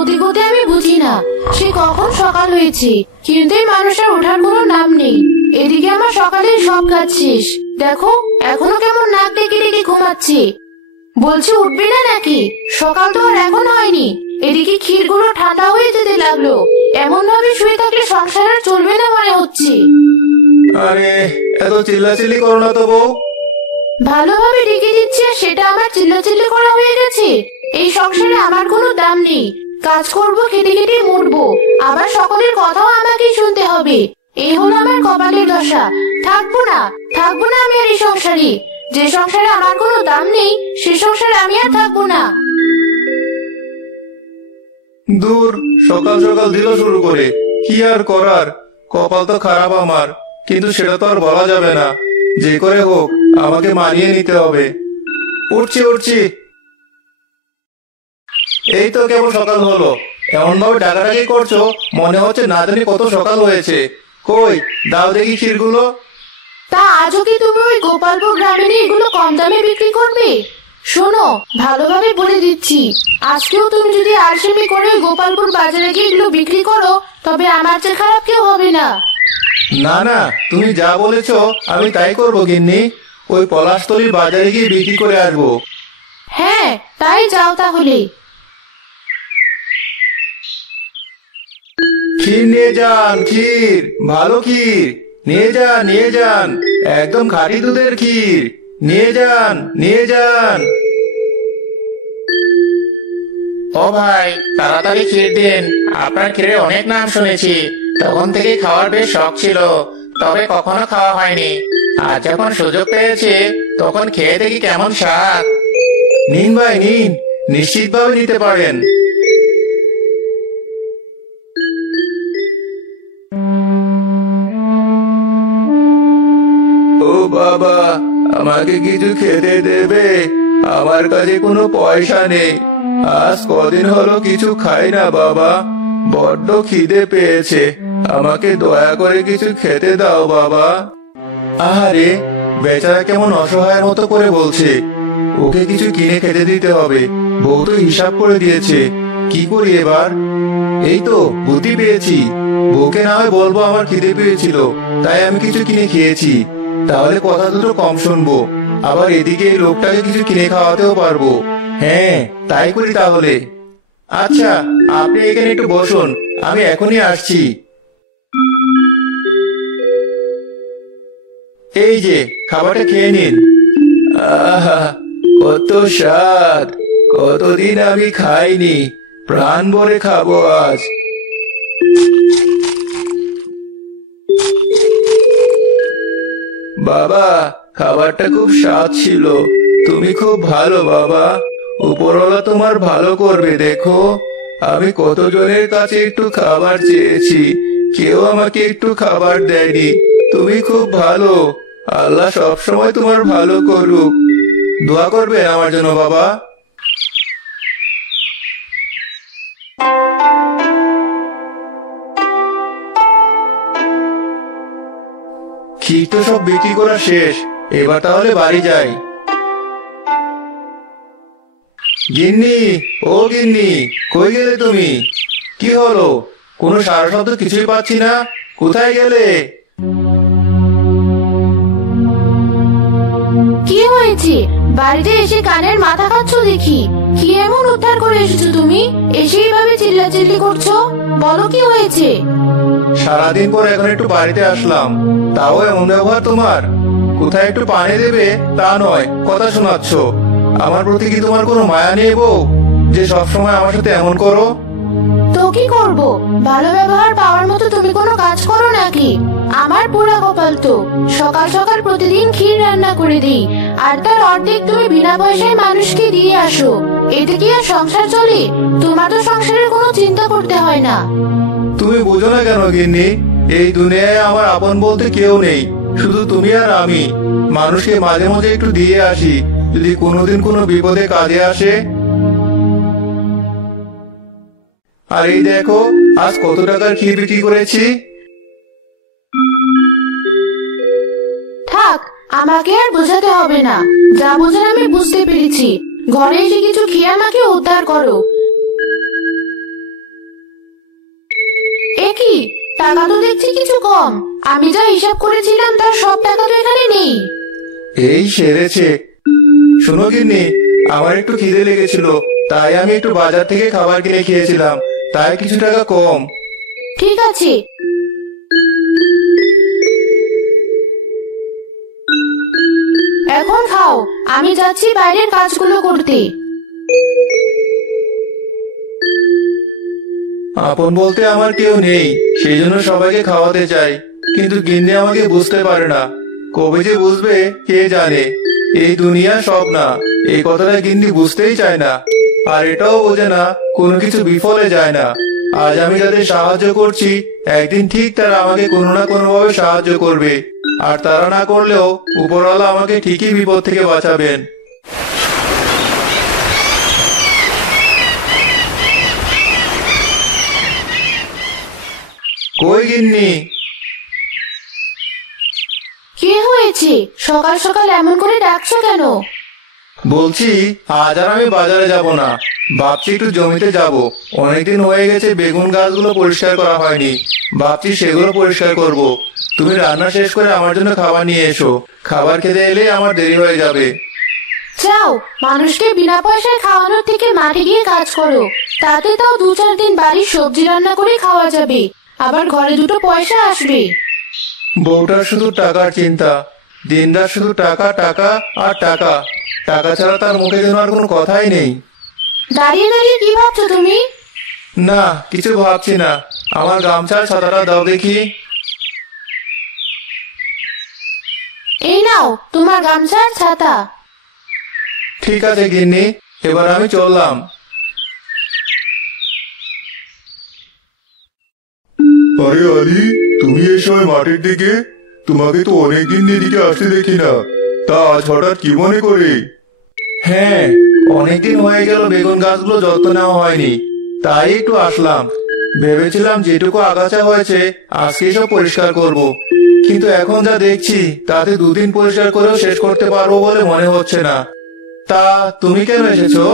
গতি গতি আমি বুঝি না সে কখন সকাল হয়েছে, কিন্তু এই মানুষের ওঠার কোনো নাম নেই। এদিকে আমার সকালের সব কাজ শেষ, দেখো এখনো কেমন নাক ডেকে ডেকে ঘুমাচ্ছে। বলছি উঠবে না নাকি? সকাল তো আর এখন হয়নি। এদিকে ক্ষীরগুলো ঠান্ডা হয়ে যেতে লাগলো। এমন ভাবে শুয়ে থাকলে সংসার আর চলবে না মনে হচ্ছে। আরে এত চিল্লাচিল্লি করো না তো বউ। ভালোভাবে ডেকে দিচ্ছে আর সেটা আমার চিল্লাচিল্লি করা হয়ে গেছে। এই সংসারে আমার কোনো দাম নেই। কাজ করব, খেটে খেটে মরবো, আবার সকলের কথাও আমাকেই শুনতে হবে। এই হলো আমার কপালের দশা। থাকবো না, থাকবো না আমি আর এই সংসারে। যে সংসারে আমার কোনো দাম নেই সে সংসারে আমি আর থাকবো না। দূর, সকাল সকাল দিল শুরু করে। কি আর করার, কপাল তো খারাপ আমার, কিন্তু সেটা তো আর বলা যাবে না। যে করে হোক আমাকে মানিয়ে নিতে হবে। উঠছি উঠছি। এই তো কেবল সকাল হলো, এমন ভাবে ডাকাডাকি করছো মনে হচ্ছে না জানি কত সকাল হয়েছে। কই দাও দেখি ক্ষীরগুলো। তা আজও কি তুমি ওই গোপালপুর গ্রামে নিয়ে এগুলো কম দামে বিক্রি করবে? শোনো, ভালোভাবে বলে দিচ্ছি, আজকেও তুমি যদি আলসেমি করে ওই গোপালপুর বাজারে গিয়ে এগুলো বিক্রি করো তবে আমার চেয়ে খারাপ কেউ হবে না। না না, তুমি যা বলেছো আমি তাই করবো গিন্নি। ওই পলাশতলির বাজারে গিয়ে বিক্রি করে আসবো। হ্যাঁ তাই যাও তাহলে। ক্ষীর নিয়ে যান, ক্ষীর, ভালো ক্ষীর নিয়ে যান, নিয়ে যান, একদম খাঁটি দুধের ক্ষীর নিয়ে যান, নিয়ে যান। ও ভাই, তাড়াতাড়ি ক্ষীর দিন। আপনার ক্ষীরের অনেক নাম শুনেছি, তখন থেকে খাওয়ার বেশ শখ ছিল, তবে কখনো খাওয়া হয়নি। আজ যখন সুযোগ পেয়েছি তখন খেয়ে দেখি কেমন স্বাদ। নিন ভাই নিন, নিশ্চিতভাবে নিতে পারেন। ও বাবা, আমাকে কিছু খেতে দেবে? আমার কাছে কোনো পয়সা নেই। আজ কদিন হলো কিছু খাই না বাবা, বড্ড খিদে পেয়েছে। আমাকে দয়া করে কিছু খেতে দাও বাবা। আহারে, বেচারা কেমন অসহায়ের মতো করে বলছে। ওকে কিছু কিনে খেতে দিতে হবে। বউ তো হিসাব করে দিয়েছে, কি করি এবার? এই তো বুদ্ধি পেয়েছি, বউকে না হয় বলবো আমার খিদে পেয়েছিল তাই আমি কিছু কিনে খেয়েছি, তাহলে কথা দুটো কম শুনবো। আবার এদিকে এই লোকটাকে কিছু কিনে খাওয়াতেও পারবো। হ্যাঁ তাই করি তাহলে। আচ্ছা, আপনি এখানে একটু বসুন, আমি এখনই আসছি। এই যে খাবারটা খেয়ে নিন। আহা, কত স্বাদ! কতদিন আমি খাইনি, প্রাণ ভরে খাবো আজ। বাবা, খাবারটা খুব স্বাদ ছিল। তুমি খুব ভালো বাবা, উপরওয়ালা তোমার ভালো করবে দেখো। আমি কতজনের কাছে একটু খাবার চেয়েছি, কেউ আমাকে একটু খাবার দেয়নি। তুমি খুব ভালো, আল্লাহ সবসময় তোমার ভালো করুক। দোয়া করবেন আমার জন্য বাবা। ক্ষীর তো সব বিক্রি করা শেষ, এবার তাহলে বাড়ি যাই। গিন্নি, ও গিন্নি, কই গেলে তুমি? কি হলো, কোনো সারা শব্দ কিছুই পাচ্ছি না, কোথায় গেলে? কি হয়েছে? বাড়িতে এসে কানের মাথা খাচ্ছ দেখি। কি এমন উদ্ধার করে এসেছো তুমি? এসে এইভাবে চিল্লাচিল্লি করছো, বলো কি হয়েছে? সারাদিন পর এখন একটু বাড়িতে আসলাম, তাও এমন ব্যবহার তোমার? কোথায় একটু পানি দেবে তা নয়, কথা শোনাচ্ছ। আমার প্রতি কি তোমার কোনো মায়া নেই বউ, যে সবসময় আমার সাথে এমন করো? তো কি করব, ভালো ব্যবহার পাওয়ার মতো তুমি কোনো কাজ করো নাকি? আমার পুরা কপাল তো, সকাল সকাল প্রতিদিন ক্ষীর রান্না করে দিই, আর তার অর্ধেক তুমি বিনা পয়সায় মানুষকে দিয়ে আসো। এতে কি আর সংসার চলে? তোমার তো সংসারের কোনো চিন্তা করতে হয় না। তুমি বুঝো না কেন গিন্নি, এই দুনিয়ায় আমার আপন বলতে কেউ নেই, শুধু তুমি আর আমি। মানুষকে মাঝে মাঝে একটু দিয়ে আসি, যদি কোনোদিন কোনো বিপদে কাজে আসে। আর এই দেখো আজ কত টাকার ক্ষীর বিক্রি করেছি। থাক, আমাকে আর বোঝাতে হবে না, যা বোঝার আমি বুঝতে পেরেছি। ঘরে এসে কিছু খেয়ে আমাকে উদ্ধার করো। টাকা তো দেখছি কিছু কম। আমি যা হিসাব করেছিলাম তার সব টাকা তো এখানে নেই। এই সেরেছে। শোনো গিন্নি, আমার একটু খিদে লেগেছিল, তাই আমি একটু বাজার থেকে খাবার কিনে খেয়েছিলাম, তাই কিছু টাকা কম। ঠিক আছে। এখন খাও, আমি যাচ্ছি বাইরের কাজগুলো করতে। আপন বলতে আমার কেউ নেই, সেই জন্য সবাইকে খাওয়াতে চাই, কিন্তু গিন্নি আমাকে বুঝতে পারে না। কবে যে বুঝবে কে জানে। এই দুনিয়া সব না, এই কথাটা গিন্নি বুঝতেই চায় না। আর এটাও বোঝে না কোনো কিছু বিফলে যায় না। আজ আমি যাদের সাহায্য করছি, একদিন ঠিক তারা আমাকে কোনো না কোনো ভাবে সাহায্য করবে। আর তারা না করলেও উপরওয়ালা আমাকে ঠিকই বিপদ থেকে বাঁচাবেন। কই গিন্নি? কি হয়েছে? সকাল সকাল এমন করে ডাকছো কেন? বলছি আজ আর আমি বাজারে যাব না, ভাবছি একটু জমিতে যাব। অনেকদিন হয়ে গেছে বেগুন গাছগুলো পরিষ্কার করা হয়নি, ভাবছি সেগুলো পরিষ্কার করব। তুমি রান্না শেষ করে আমার জন্য খাবার নিয়ে এসো, খাবার খেতে এলে আমার দেরি হয়ে যাবে। যাও, মানুষকে বিনা পয়সায় খাওয়ানোর থেকে মাঠে গিয়ে কাজ করো। তাতে তাও 2-4 দিন বাড়ির সবজি রান্না করে খাওয়া যাবে, আবার ঘরে দুটো পয়সা আসবে। বউটার শুধু টাকার চিন্তা, দিনরাত শুধু টাকা টাকা আর টাকা। টাকা ছাড়া তার মুখে যেন আর কোনো কথাই নেই। দাঁড়িয়ে দাঁড়িয়ে কি ভাবছো তুমি? না, কিছু ভাবছি না। আমার গামছার ছাতাটা দাও দেখি। এই নাও তোমার গামছার ছাতা। ঠিক আছে গিন্নি, এবার আমি চললাম। আরে আলি, তুমি এই সময় মাঠের দিকে? তোমাকে তো অনেকদিন এদিকে আসতে দেখি না, তা আজ হঠাৎ কি মনে করে? হ্যাঁ, অনেকদিন হয়ে গেল বেগুন গাছগুলো যত্ন নেওয়া হয়নি, তাই একটু আসলাম। ভেবেছিলাম যেটুকু আগাছা হয়েছে আজকে সব পরিষ্কার করব, কিন্তু এখন যা দেখছি তাতে 2 দিন পরিষ্কার করেও শেষ করতে পারবো বলে মনে হচ্ছে না। তা তুমি কেন এসেছো?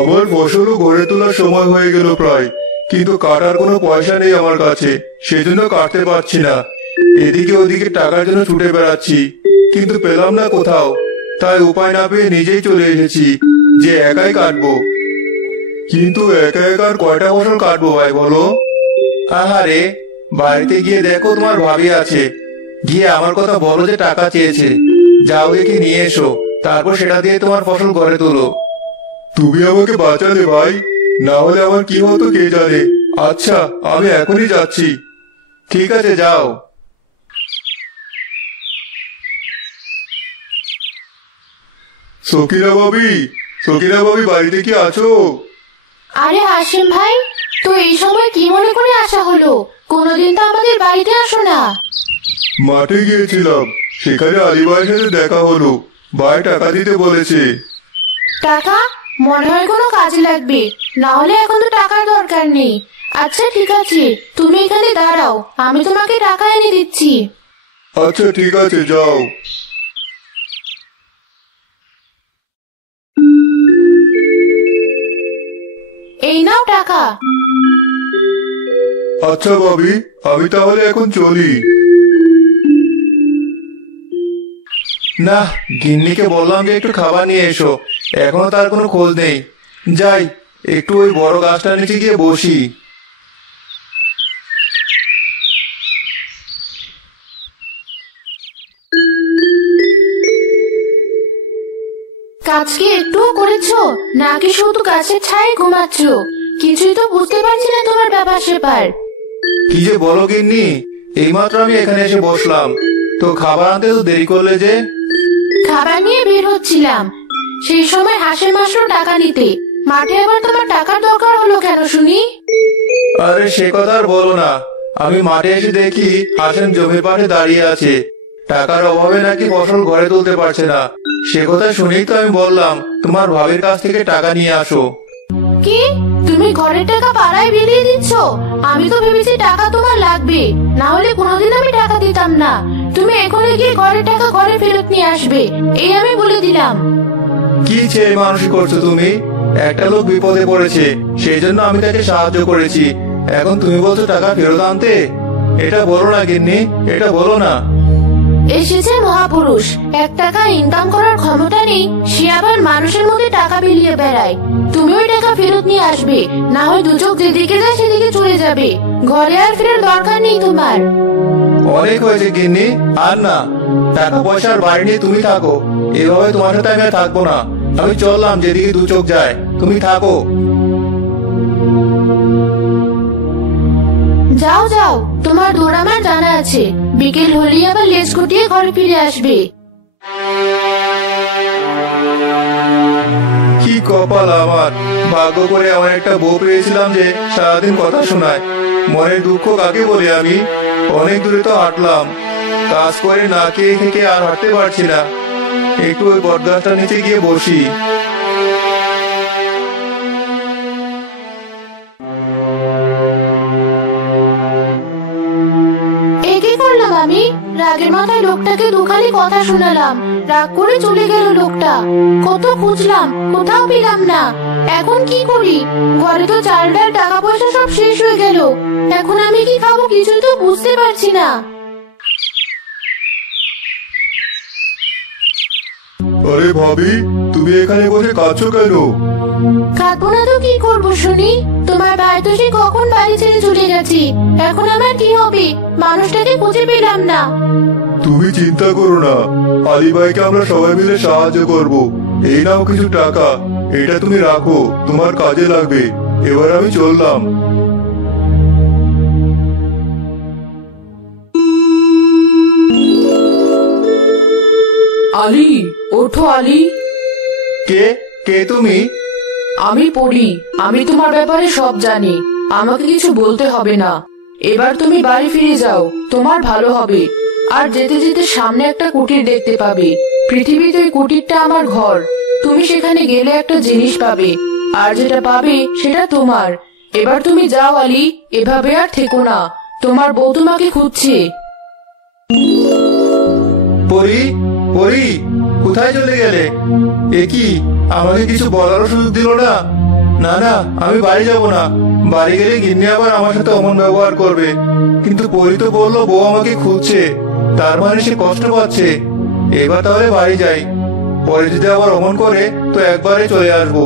আমার ফসলও ঘরে তোলার সময় হয়ে গেল প্রায়, কিন্তু কাটার কোনো পয়সা নেই আমার কাছে, সেজন্য কাটতে পারছি না। এদিকে ওদিকে টাকার জন্য ছুটে বেড়াচ্ছি, কিন্তু পেলাম না কোথাও। তাই উপায় না পেয়ে নিজেই চলে এসেছি যে একাই কাটবো। কিন্তু একা একা আর কয়টা ফসল কাটবো ভাই বলো? আহারে, বাড়িতে গিয়ে দেখো তোমার ভাবি আছে, গিয়ে আমার কথা বলো যে টাকা চেয়েছে। যাও দেখি নিয়ে এসো, তারপর সেটা দিয়ে তোমার ফসল ঘরে তোলো। তুমি আমাকে বাঁচালে ভাই, না হলে আমার কি হতো কে জানে। আচ্ছা, আমি এখনই যাচ্ছি। ঠিক আছে, যাও। সকিনা ভাবি, সকিনা ভাবি বাড়িতে কি আছো? আরে হাসিম ভাই, তো এই সময় কি মনে করে আসা হলো? কোনোদিন তো আমাদের বাড়িতে আসো না। মাঠে গিয়েছিলাম, সেখানে আলী ভাইয়ের সাথে দেখা হলো। ভাই টাকা দিতে বলেছে। টাকা? মনে হয় কোনো কাজে লাগবে, না হলে এখন তো টাকার দরকার নেই। আচ্ছা ঠিক আছে, তুমি এখানে দাঁড়াও, আমি তোমাকে টাকা এনে দিচ্ছি। আচ্ছা ঠিক আছে, যাও। এই নাও টাকা। আচ্ছা ভাবি, আমি তাহলে এখন চলি। না, গিন্নিকে বললাম যে একটু খাবার নিয়ে এসো, এখনো তার কোনো খোঁজ নেই। যাই, একটু ওই বড় গাছটার নিচে গিয়ে বসি। কাজ কি একটুও করেছো, নাকি শুধু গাছের ছায় ঘুমাচ্ছ? কিছুই তো বুঝতে পারছি না তোমার ব্যাপার সেপার। কি যে বলো গিন্নি, এইমাত্র আমি এখানে এসে বসলাম, তো খাবার আনতে তো দেরি করলে যে? খাবার নিয়ে বের হচ্ছিলাম, সেই সময় হাসেম আসলো টাকা নিতে। মাঠে আবার তোমার টাকার দরকার হলো কেন শুনি? আরে সে কথা আর বলো না, আমি মাঠে এসে দেখি হাসেম জমি পাড়ে দাঁড়িয়ে আছে। টাকার অভাবে নাকি ফসল ঘরে তুলতে পারছে না। সে কথা শুনেই তো আমি বললাম তোমার ভাবির কাছ থেকে টাকা নিয়ে আসো। কি, তুমি ঘরের টাকা পাড়ায় বিলিয়ে দিচ্ছ? আমি তো ভেবেছি টাকা তোমার লাগবে, না হলে কোনোদিন আমি টাকা দিতাম না। তুমি এখনই গিয়ে ঘরের টাকা ঘরে ফেরত নিয়ে আসবে, এই আমি বলে দিলাম। কি ছেলে মানুষই করছো তুমি? একটা লোক বিপদে পড়েছে, সেই জন্য আমি তাকে সাহায্য করেছি, এখন তুমি বলছো টাকা ফেরত আনতে? এটা বলো না গিন্নি, এটা বলো না। এসেছে মহাপুরুষ, 1 টাকা ইনকাম করার ক্ষমতা নেই, সে আবার মানুষের মধ্যে টাকা বিলিয়ে বেড়ায়। তুমি ওই টাকা ফেরত নিয়ে আসবে, না হয় দু চোখ যেদিকে যায় সেদিকে চলে যাবে। ঘরে আর ফেরার দরকার নেই তোমার। অনেক হয়েছে গিন্নি, আর না। টাকা পয়সার বাড়ি নিয়ে তুমি থাকো, এভাবে তোমার সাথে আমি আর থাকবো না। আমি চললাম, যেদিকে দু চোখ যায়, তুমি থাকো। যাও যাও, তোমার দৌড় আমার জানা আছে। বিকেল হলেই আবার লেজ গুটিয়ে ঘরে ফিরে আসবে। কি কপাল আমার, ভাগ্য করে এমন একটা বউ পেয়েছিলাম যে সারাদিন কথা শোনায়। মনের দুঃখ কাকে বলি আমি। অনেক দূরে তো হাঁটলাম, কাজ করে না খেয়ে থেকে আর হাঁটতে পারছি না। একটু ওই বটগাছটার নিচে গিয়ে বসি। এ কি করলাম আমি? রাগের মাথায় লোকটাকে দুখালি কথা শোনালাম, রাগ করে চলে গেল লোকটা। কত খুঁজলাম, কোথাও পেলাম না। এখন কি করি? ঘরে তো চাল ডাল টাকা পয়সা সব শেষ হয়ে গেল। এখন আমি কি খাবো কিছুই তো বুঝতে পারছি না। আরে ভাবি, তুমি এখানে বসে কাঁদছো কেন? খাবো না তো কি করবো শুনি? তোমার ভাই তো সে কখন বাড়ি ছেড়ে চলে গেছে। এখন আমার কি হবে? মানুষটাকে খুঁজে পেলাম না। তুমি চিন্তা করো না, আলী ভাইকে আমরা সবাই মিলে সাহায্য করব। এই নাও কিছু টাকা, এটা তুমি রাখো, তোমার কাজে লাগবে। এবার আমি চললাম। আলী, ওঠো আলী। কে কে তুমি? আমি পড়ি, আমি তোমার ব্যাপারে সব জানি। আমাকে কিছু বলতে হবে না। এবার তুমি বাড়ি ফিরে যাও, তোমার ভালো হবে। আর যেতে যেতে সামনে একটা কুটির দেখতে পাবে। পৃথিবীতে ওই কুটিরটা আমার ঘর। তুমি সেখানে গেলে একটা জিনিস পাবে, আর যেটা পাবে সেটা তোমার। এবার তুমি যাও আলী, এভাবে আর থেকো না। তোমার বউ তোমাকে খুঁজছে। পরি, পরি, কোথায় চলে গেলে? এ কি, আমাকে কিছু বলারও সুযোগ দিল না? না না, আমি বাড়ি যাব না। বাড়ি গেলে গিন্নি আবার আমার সাথে অমন ব্যবহার করবে। কিন্তু পরি তো বললো বউ আমাকে খুঁজছে, তার মানে সে কষ্ট পাচ্ছে। এবার তাহলে বাড়ি যাই, পরে যদি আবার অমন করে তো একবারে চলে আসবো।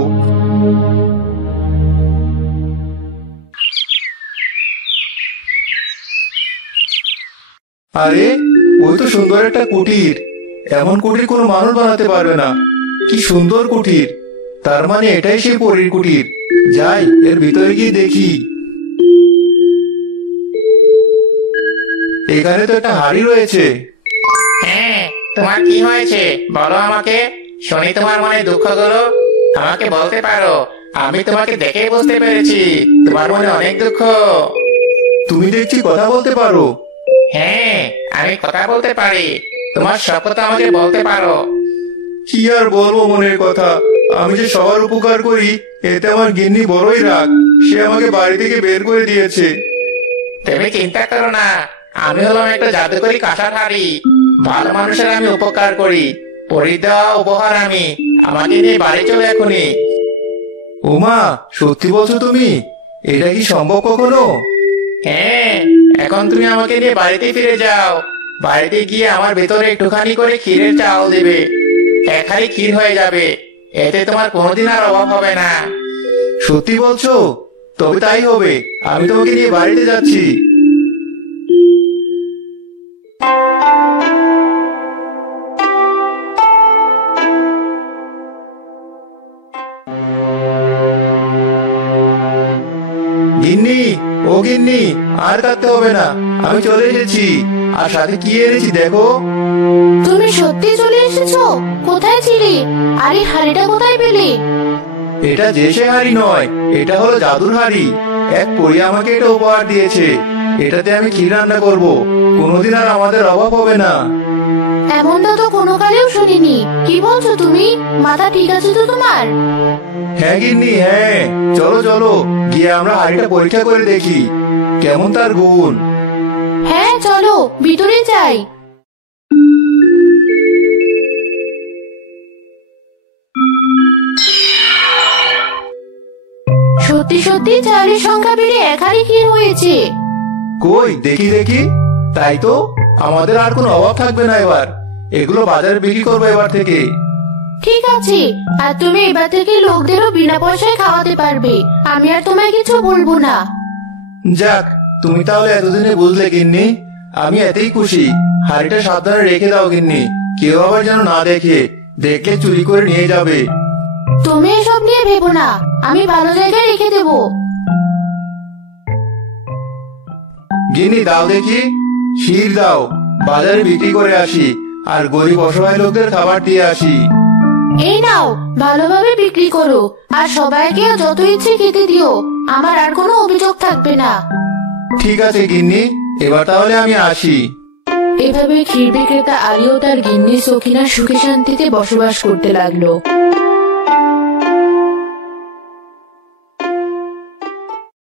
আরে, ওই তো সুন্দর একটা কুটির। এমন কুটির কোনো মানুষ বানাতে পারবে না। কি সুন্দর কুটির! তার মানে এটাই সেই পরীর কুটির। যাই, এর ভিতরে গিয়ে দেখি। এখানে তো একটা হাড়ি রয়েছে। হ্যাঁ, তোমার কি হয়েছে বলো আমাকে, শুনি তোমার মনে দুঃখগুলো। আমাকে বলতে পারো, আমি তোমাকে দেখে বুঝতে পেরেছি তোমার মনে অনেক দুঃখ। তুমি দেখছি কথা বলতে পারো। হ্যাঁ, আমি কথা বলতে পারি। তোমার সব কথা আমাকে বলতে পারো। কি আর বলবো মনের কথা। আমি যে সবার উপকার করি, এতে আমার গিন্নি বড়ই রাগ। সে আমাকে বাড়ি থেকে বের করে দিয়েছে। তুমি চিন্তা করো না, আমি হলাম একটা জাদুকরি কাঁসার হাড়ি। ভালো মানুষের আমি উপকার করি। পরি দেওয়া উপহার আমি। আমাকে নিয়ে বাড়ি চলে এখনই। ওমা, সত্যি বলছো তুমি? এটা কি সম্ভব কখনো? হ্যাঁ, এখন তুমি আমাকে নিয়ে বাড়িতে ফিরে যাও। বাড়িতে গিয়ে আমার ভেতরে একটুখানি করে ক্ষীরের চাল দেবে। এক হাঁড়ি ক্ষীর হয়ে যাবে। এতে তোমার কোনোদিন আর অভাব হবে না। সত্যি বলছো? তবে তাই হবে। আমি তোমাকে নিয়ে বাড়িতে যাচ্ছি। গিন্নি, ও গিন্নি, আর কাঁদতে হবে না। আমি চলে এসেছি, আর সাথে কি এনেছি দেখো। তুমি সত্যি চলে এসেছো? কোথায় ছিলে? আর এই হাড়িটা কোথায় পেলে? এটা যে সে হাড়ি নয়, এটা হলো জাদুর হাড়ি। এক পরী আমাকে এটা উপহার দিয়েছে। এটাতে আমি ক্ষীর রান্না করব। কোনোদিন আর আমাদের অভাব হবে না। এমনটা তো কোনো কালেও শুনিনি। কি বলছো তুমি? মাথা ঠিক আছে তো তোমার? হ্যাঁ গিন্নি, হ্যাঁ। চলো চলো, গিয়ে আমরা হাড়িটা পরীক্ষা করে দেখি কেমন তার গুণ। হ্যাঁ চলো, ভিতরে যাই। সত্যি সত্যি চালের সংখ্যা বেড়ে 1 হাঁড়ি ক্ষীর হয়েছে। কই দেখি দেখি, তাই তো, আমাদের আর কোনো অভাব থাকবে না এবার। এগুলো বাজারে বিক্রি করবো এবার থেকে। ঠিক আছে, আর তুমি এবার থেকে লোকদেরও বিনা পয়সায় খাওয়াতে পারবে। আমি আর তোমায় কিছু বলবো না। যাক, তুমি তাহলে এতদিনে বুঝলে গিন্নি, আমি এতেই খুশি। হাড়িটা সাবধানে রেখে দাও গিন্নি, কেউ আবার যেন না দেখে, দেখলে চুরি করে নিয়ে যাবে। তুমি এসব নিয়ে ভেবো না, আমি ভালো জায়গায় রেখে দেবো। গিন্নি দাও দেখি, শির দাও, বাজারে বিক্রি করে আসি, আর গরিব অসহায় লোকদের খাবার দিয়ে আসি। এই নাও, ভালোভাবে বিক্রি করো, আর সবাইকে যত ইচ্ছে খেতে দিও। আমার আর কোনো অভিযোগ থাকবে না। ঠিক আছে গিন্নি, এবার তাহলে আমি আসি। এভাবে ক্ষীর বিক্রেতা আলী ও তার গিন্নি সখিনা সুখে শান্তিতে বসবাস করতে লাগলো।